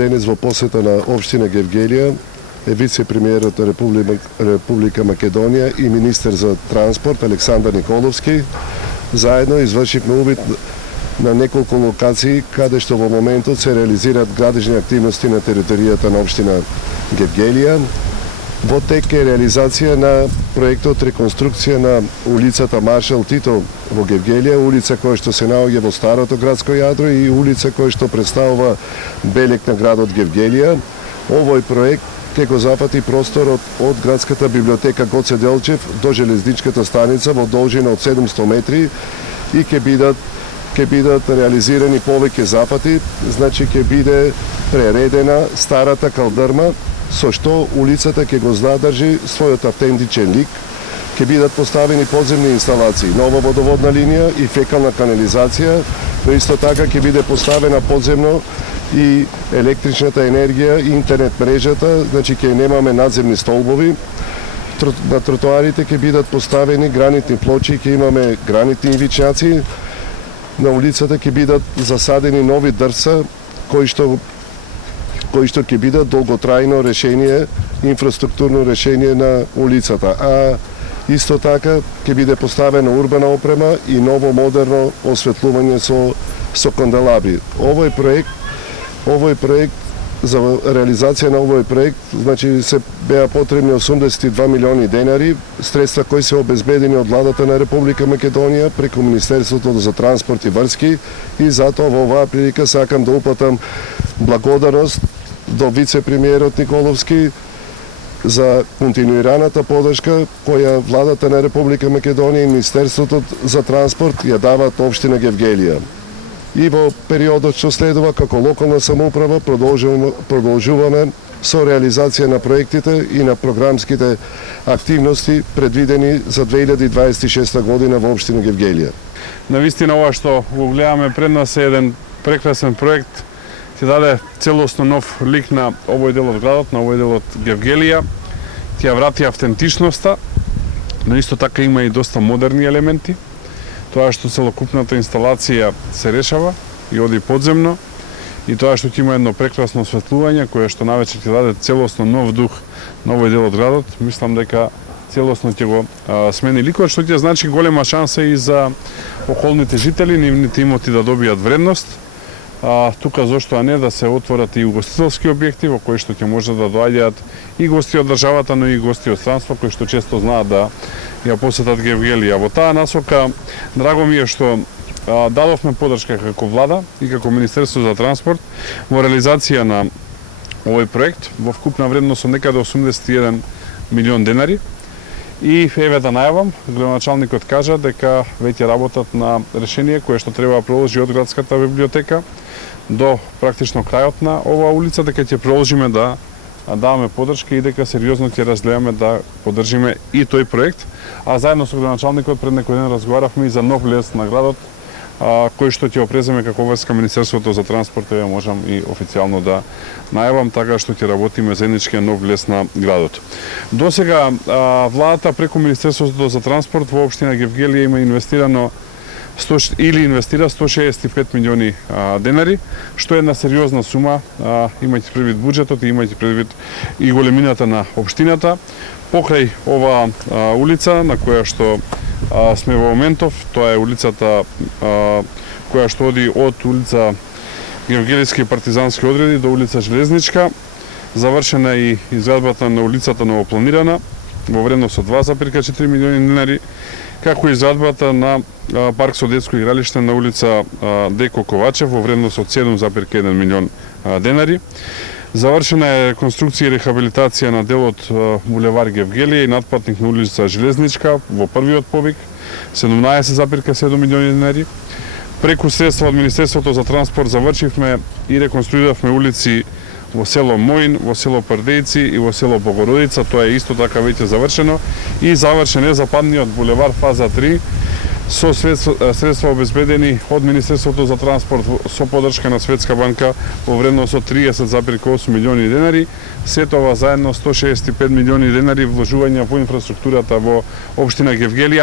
Денес во посета на општина Гевгелија е вице-премиерот на Република Македонија и министер за транспорт Александар Николовски. Заедно извршивме увид на неколку локации каде што во моментот се реализираат градежни активности на територијата на општина Гевгелија. Во тек е реализација на проектот реконструкција на улицата Маршал Тито во Гевгелија, улица која што се наоѓа во старото градско јадро и улица која што представува белег на градот Гевгелија. Овој проект ќе го запати просторот од градската библиотека Гоце Делчев до железничката станица во должина од 700 метри и ќе бидат реализирани повеќе запати, значи ќе биде прередена старата калдрма со што улицата ќе го задржи својот автентичен лик, ќе бидат поставени подземни инсталации, нова водоводна линија и фекална канализација, но исто така ќе биде поставена подземно и електричната енергија и интернет мрежата, значи ќе немаме надземни столбови. На тротоарите ќе бидат поставени гранитни плочи, ќе имаме гранитни ивичњаци. На улицата ќе бидат засадени нови дрвца кои што ќе бидат долготрајно решение, инфраструктурно решение на улицата. А исто така ќе биде поставена урбана опрема и ново модерно осветлување со канделабри. Овој проект за реализација на овој проект, значи се беа потребни 82 милиони денари, средства кои се обезбедени од владата на Република Македонија преку Министерството за транспорт и врски и затоа во оваа прилика сакам да упатам благодарност до вице-премиерот Николовски за континуираната поддршка која владата на Република Македонија и Министерството за транспорт ја даваат општина Гевгелија. И во периодот што следува, како локална самоуправа, продолжуваме со реализација на проектите и на програмските активности предвидени за 2026 година во општина Гевгелија. Навистина ова што го гледаме пред нас е еден прекрасен проект, ќе даде целосно нов лик на овој дел од градот, на овој дел од Гевгелија, ќе ја врати автентичноста, но исто така има и доста модерни елементи. Тоа што целокупната инсталација се решава и оди подземно и тоа што ќе има едно прекрасно осветлување кое што навечер ќе даде целосно нов дух на овој дел од градот, мислам дека целосно ќе го смени ликот, што ќе значи голема шанса и за околните жители, нивните имоти да добијат вредност. Тука зошто а не да се отворат и угостителски објекти во кои што ќе може да доаѓаат и гости од државата, но и гости од странство кои што често знаат да ја посетат Гевгелија. Во таа насока драго ми е што дадовме поддршка како влада и како Министерство за транспорт во реализација на овој проект во вкупна вредност од некаде 81 милион денари. И еве да најавам, градоначалникот кажа дека веќе работат на решение кое што треба да продолжи од градската библиотека до практично крајот на оваа улица, дека ќе продолжиме да даваме поддршка и дека сериозно ќе разгледаме да поддржиме и тој проект. А заедно со градоначалникот пред некој ден разговаравме и за нов лес на градот, кој што ќе опреземе како врска Министерството за транспорт, ја можам и официјално да најавам, така што ќе работиме заеднички нов лес на градот. До сега владата преку Министерството за транспорт во општина Гевгелија има инвестирано инвестира 165 милиони денари, што е една сериозна сума, имајќи предвид буџетот и имајќи предвид и големината на општината. Покрај оваа улица на која што сме во моментов, тоа е улицата која што оди од улица Гевгелијски партизански одреди до улица Железничка. Завршена и изградбата на улицата новопланирана во вредност од 2,4 милиони денари, како и изградбата на парк со детско игралиште на улица Деко Ковачев во вредност од 7,1 милион денари. Завршена е реконструкција и рехабилитација на делот булевар Гевгелија и надпатник на улица Железничка во првиот повик, 17,7 милиони денари. Преку средства од Министерството за транспорт завршивме и реконструиравме улици во село Моин, во село Пардејци и во село Богородица, тоа е исто така веќе завршено и завршен е западниот булевар фаза 3 со средства обезбедени од Министерството за транспорт со поддршка на Светска банка во вредност од 30,8 милиони денари. Сето ова заедно 165 милиони денари вложувања во инфраструктурата во општина Гевгелија.